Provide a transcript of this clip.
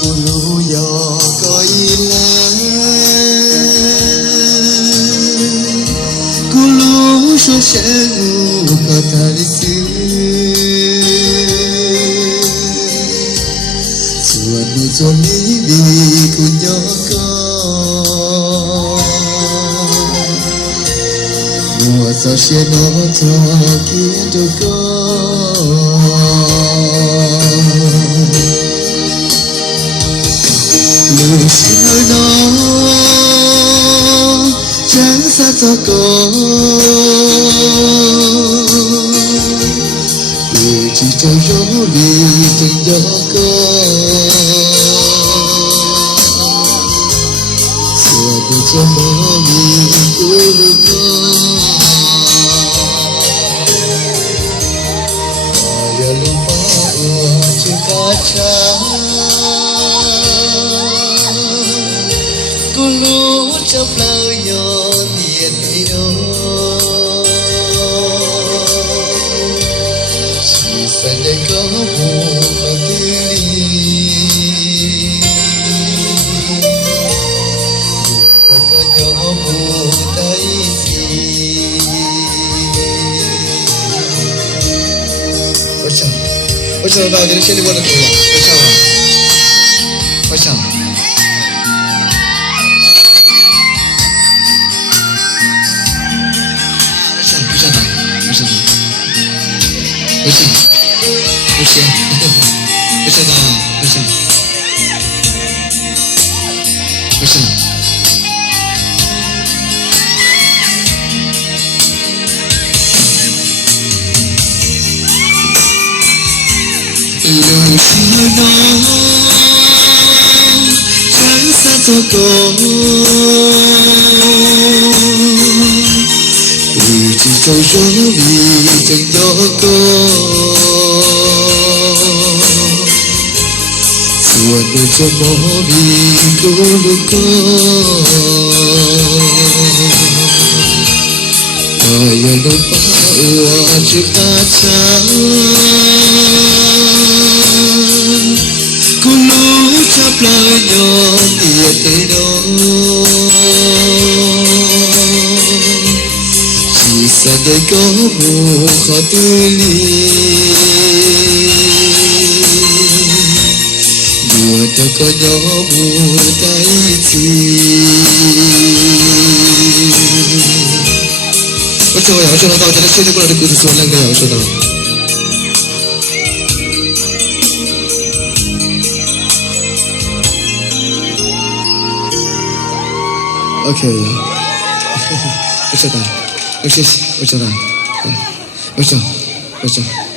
Kuluyo koila Kulu shoshenu katarisi Suanu zomili kunyoko Muaso sheno toki doko Lushino Chansa toko Uchi toyori tenyoko Suadu somori kuluko Aya lupa uci kaca Kulu ucap lauyo tiada hidup Sisa kamu hati Takanyamu taisi Macam apa jadi sini buat aku ya? Macam Chansa toko Uchi toyori tenyoko Suanu somori kuluko Aya lupa wajib kaca Kulu ucap lauyo tiada hidup Sisa kamu hati Dua takanyamu taisi Macam ya, macam tahu jadi sini pun ada kesusahan lagi ya, macam tahu. Okay. Macam tahu. Macam tahu. Macam.